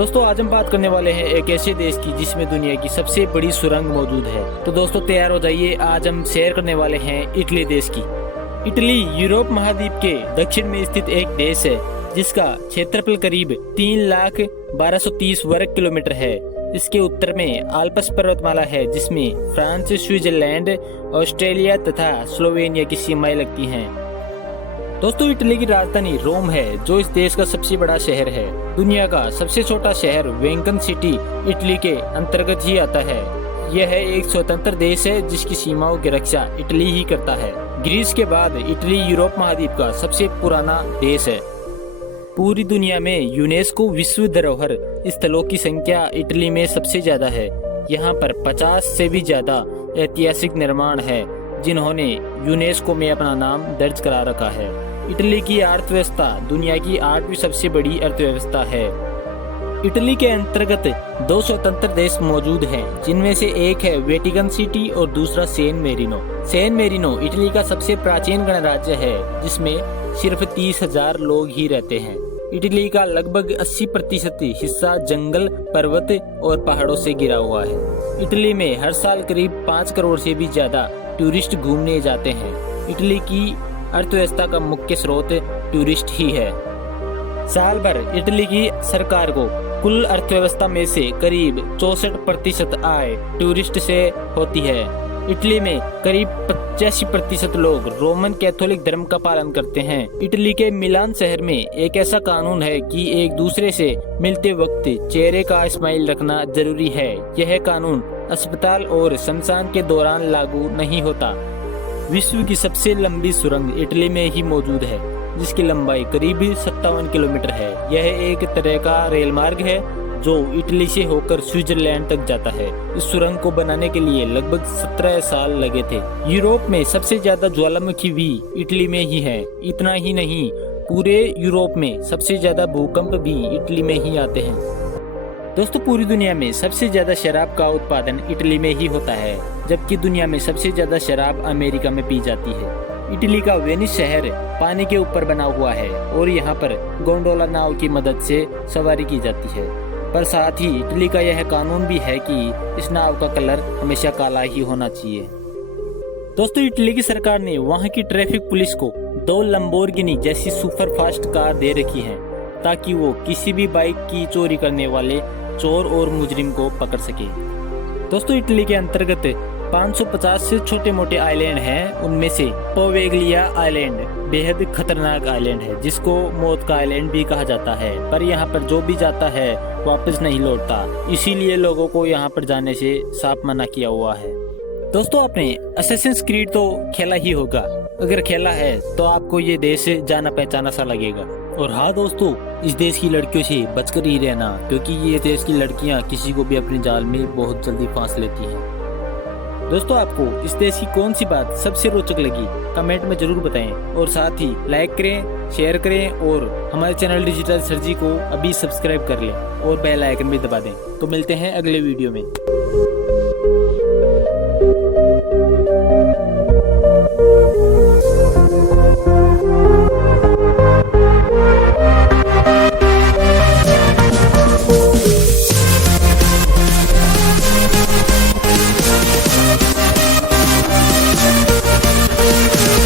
दोस्तों आज हम बात करने वाले हैं एक ऐसे देश की जिसमें दुनिया की सबसे बड़ी सुरंग मौजूद है। तो दोस्तों तैयार हो जाइए, आज हम शेयर करने वाले हैं इटली देश की। इटली यूरोप महाद्वीप के दक्षिण में स्थित एक देश है जिसका क्षेत्रफल करीब 3,1230 वर्ग किलोमीटर है। इसके उत्तर में आल्प्स पर्वतमाला है जिसमें फ्रांस, स्विट्जरलैंड, ऑस्ट्रेलिया तथा स्लोवेनिया की सीमाएं लगती हैं। दोस्तों इटली की राजधानी रोम है जो इस देश का सबसे बड़ा शहर है। दुनिया का सबसे छोटा शहर वेंकन सिटी इटली के अंतर्गत ही आता है। यह एक स्वतंत्र देश है जिसकी सीमाओं की रक्षा इटली ही करता है। ग्रीस के बाद इटली यूरोप महाद्वीप का सबसे पुराना देश है। पूरी दुनिया में यूनेस्को विश्व धरोहर स्थलों की संख्या इटली में सबसे ज्यादा है। यहाँ पर 50 से भी ज्यादा ऐतिहासिक निर्माण है जिन्होंने यूनेस्को में अपना नाम दर्ज करा रखा है। इटली की अर्थव्यवस्था दुनिया की 8वीं सबसे बड़ी अर्थव्यवस्था है। इटली के अंतर्गत 2 स्वतंत्र देश मौजूद हैं जिनमें से एक है वेटिकन सिटी और दूसरा San Marino. San Marino Italy का सबसे प्राचीन गणराज्य है जिसमें सिर्फ 30,000 लोग ही रहते हैं। इटली का लगभग 80% हिस्सा जंगल, पर्वत और पहाड़ों से घिरा हुआ है। इटली में हर साल करीब 5 करोड़ से भी ज्यादा टूरिस्ट घूमने जाते हैं। इटली की अर्थव्यवस्था का मुख्य स्रोत टूरिस्ट ही है। साल भर इटली की सरकार को कुल अर्थव्यवस्था में से करीब 64% आय टूरिस्ट से होती है। इटली में करीब 85% लोग रोमन कैथोलिक धर्म का पालन करते हैं। इटली के मिलान शहर में एक ऐसा कानून है कि एक दूसरे से मिलते वक्त चेहरे का स्माइल रखना जरूरी है। यह कानून अस्पताल और शमशान के दौरान लागू नहीं होता। विश्व की सबसे लंबी सुरंग इटली में ही मौजूद है जिसकी लंबाई करीब 57 किलोमीटर है। यह एक तरह का रेल मार्ग है जो इटली से होकर स्विट्जरलैंड तक जाता है। इस सुरंग को बनाने के लिए लगभग 17 साल लगे थे। यूरोप में सबसे ज्यादा ज्वालामुखी भी इटली में ही है। इतना ही नहीं, पूरे यूरोप में सबसे ज्यादा भूकंप भी इटली में ही आते हैं। दोस्तों पूरी दुनिया में सबसे ज्यादा शराब का उत्पादन इटली में ही होता है, जबकि दुनिया में सबसे ज्यादा शराब अमेरिका में पी जाती है। इटली का वेनिस शहर पानी के ऊपर बना हुआ है और यहाँ पर गोंडोला नाव की मदद से सवारी की जाती है। पर साथ ही इटली का यह कानून भी है कि इस नाव का कलर हमेशा काला ही होना चाहिए। दोस्तों इटली की सरकार ने वहाँ की ट्रैफिक पुलिस को 2 लंबोर्गिनी जैसी सुपर फास्ट कार दे रखी है ताकि वो किसी भी बाइक की चोरी करने वाले चोर और मुजरिम को पकड़ सके। दोस्तों इटली के अंतर्गत 550 से छोटे मोटे आइलैंड हैं। उनमें से पोवेग्लिया आइलैंड बेहद खतरनाक आइलैंड है जिसको मौत का आइलैंड भी कहा जाता है। पर यहाँ पर जो भी जाता है वापस नहीं लौटता, इसीलिए लोगों को यहाँ पर जाने से साफ मना किया हुआ है। दोस्तों आपने असैसिन्स क्रीड तो खेला ही होगा। अगर खेला है तो आपको ये देश जाना पहचाना सा लगेगा। और हाँ दोस्तों, इस देश की लड़कियों से बचकर ही रहना क्योंकि ये देश की लड़कियां किसी को भी अपने जाल में बहुत जल्दी फांस लेती हैं। दोस्तों आपको इस देश की कौन सी बात सबसे रोचक लगी कमेंट में जरूर बताएं और साथ ही लाइक करें, शेयर करें और हमारे चैनल डिजिटल सर्जी को अभी सब्सक्राइब कर लें और बेल आइकन भी दबा दें। तो मिलते हैं अगले वीडियो में।